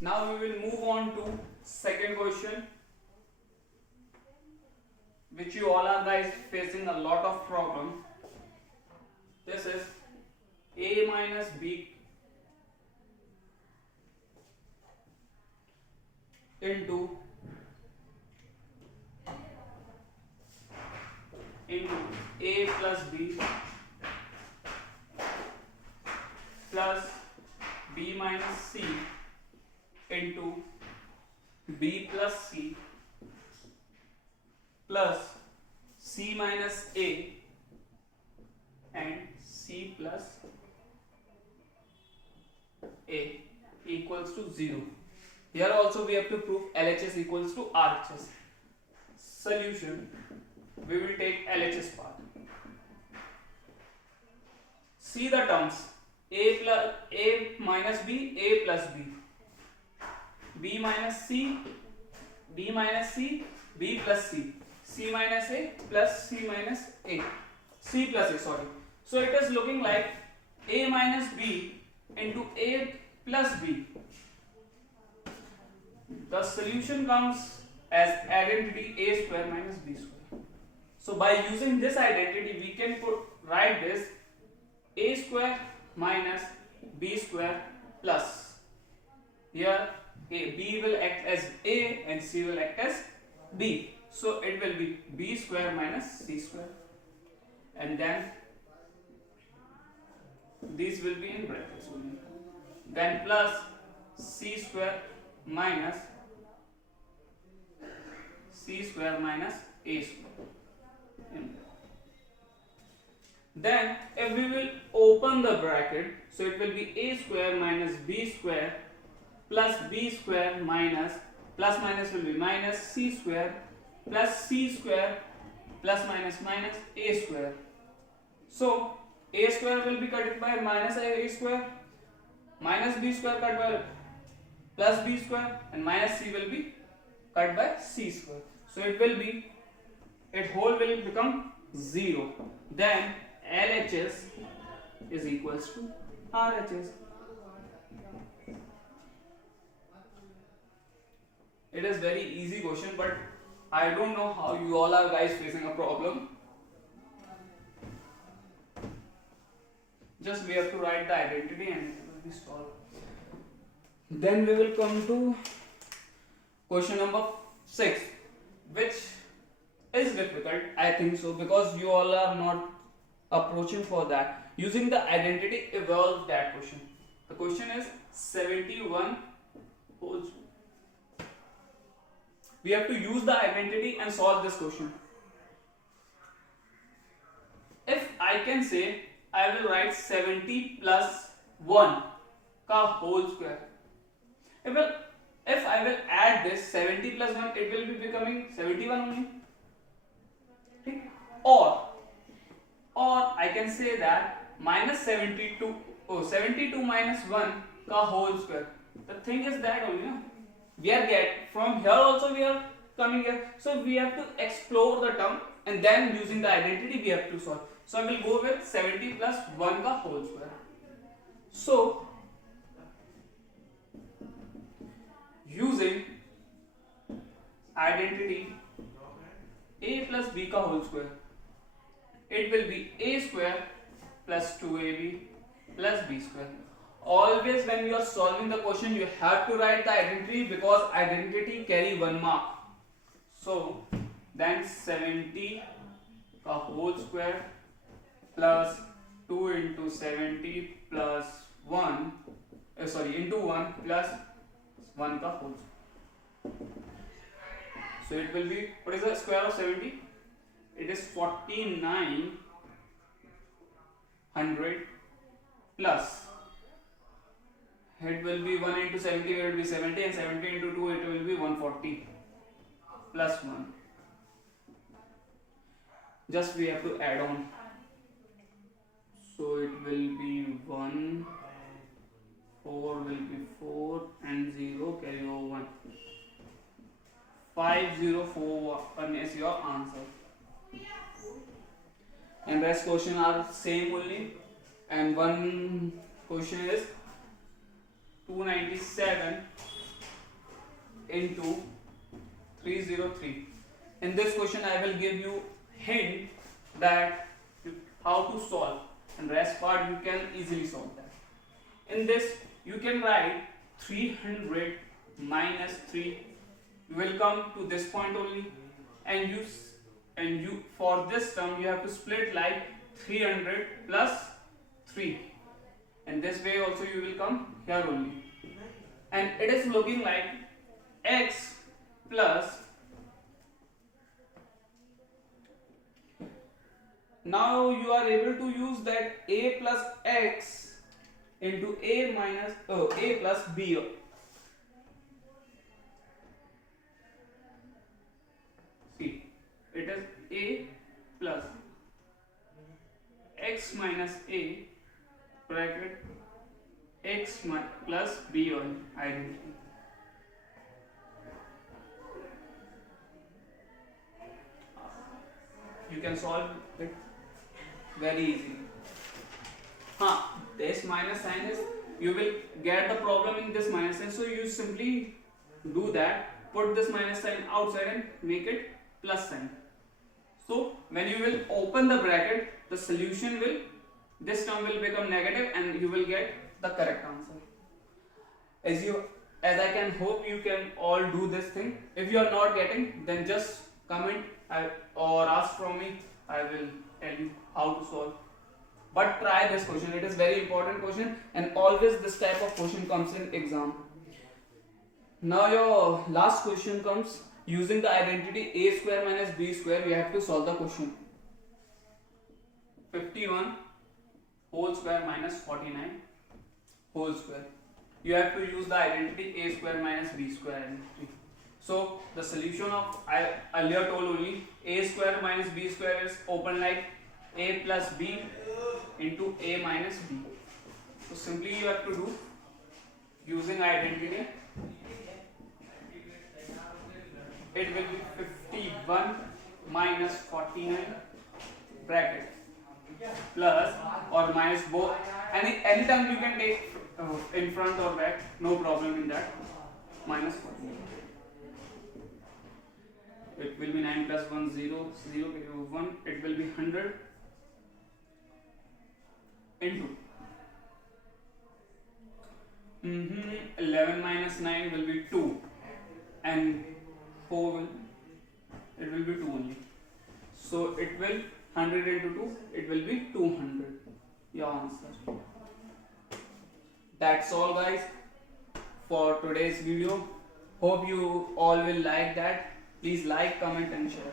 Now we will move on to second question, which you all are guys facing a lot of problem. This is a minus b into a plus b plus b minus c into b plus c plus c minus a and c plus a equals to 0. Here also we have to prove LHS equals to RHS. Solution, we will take LHS part. See the terms a minus b, a plus b, b minus c, b minus c, b plus c, c minus a plus c minus a, c plus a, sorry. So it is looking like a minus b into a plus b. The solution comes as identity a square minus b square. So by using this identity we can write this a square minus b square plus, here b will act as a and c will act as b, so it will be b square minus c square, and then these will be in brackets only, then plus c square minus a square. Then if we will open the bracket, so it will be a square minus b square plus b square minus will be minus c square plus c square plus minus a square. So a square will be cut by minus a square, minus b square cut by plus b square, and minus c will be cut by c square. So it whole will become 0. Then LHS is equals to RHS. It is very easy question, but I don't know how you all are guys facing a problem. Just we have to write the identity and it will be solved. Then we will come to question number 6, which is difficult, I think so, because you all are not approaching for that. Using the identity, evolve that question. The question is 71 whole. We have to use the identity and solve this question. If I can say, I will write 70 plus 1 ka whole square. If I will add this 70 plus 1, it will be becoming 71 only. Or I can say that minus 72 minus 1 ka whole square. The thing is that only, no? We are from here also we are coming here, so we have to explore the term and then using the identity we have to solve. So I will go with 70 plus 1 ka whole square. So using identity a plus b ka whole square, it will be a square plus 2ab plus b square. Always when you are solving the question, you have to write the identity because identity carry 1 mark. So then 70 ka whole square plus 2 into 70 plus 1 into 1 plus 1 ka whole square. So it will be, what is the square of 70? It is 4900 plus, it will be 1 into 70, it will be 70, and 70 into 2, it will be 140 plus 1. Just we have to add on. So it will be 1, 4 will be 4, and 0 carry over 1. 5041 is your answer. And rest question are same only, and one question is 297 into 303. In this question I will give you hint that how to solve, and rest part you can easily solve that. In this you can write 300 minus 3. You will come to this point only, and you for this term you have to split like 300 plus 3, and this way also you will come here only, and it is looking like x plus, now you are able to use that a plus x into a minus a plus b. See, it is a plus x minus a bracket x plus b on identity. You can solve it very easily. This minus sign is, you will get the problem in this minus sign, so you simply do that, put this minus sign outside and make it plus sign. So when you will open the bracket, the solution will, this term will become negative and you will get the correct answer. As I can hope you can all do this thing. If you are not getting, then just comment or ask from me. I will tell you how to solve. But try this question. It is very important question, and always this type of question comes in exam. Now your last question comes. Using the identity a square minus b square, we have to solve the question. 51 whole square minus 49 whole square. You have to use the identity a square minus b square identity. So the solution of, I earlier told only, a square minus b square is open like a plus b into a minus b. So simply you have to do, using identity, it will be 51 minus 49 bracket plus or minus both, any term you can take in front or back, no problem in that, minus 49. It will be 9 plus 1 0 0 1, it will be 100 into 11 minus 9 will be 2, and 4 will, it will be 2 only. So it will 100 into 2, it will be 200. Your answer. That's all guys for today's video. Hope you all will like that. Please like, comment and share.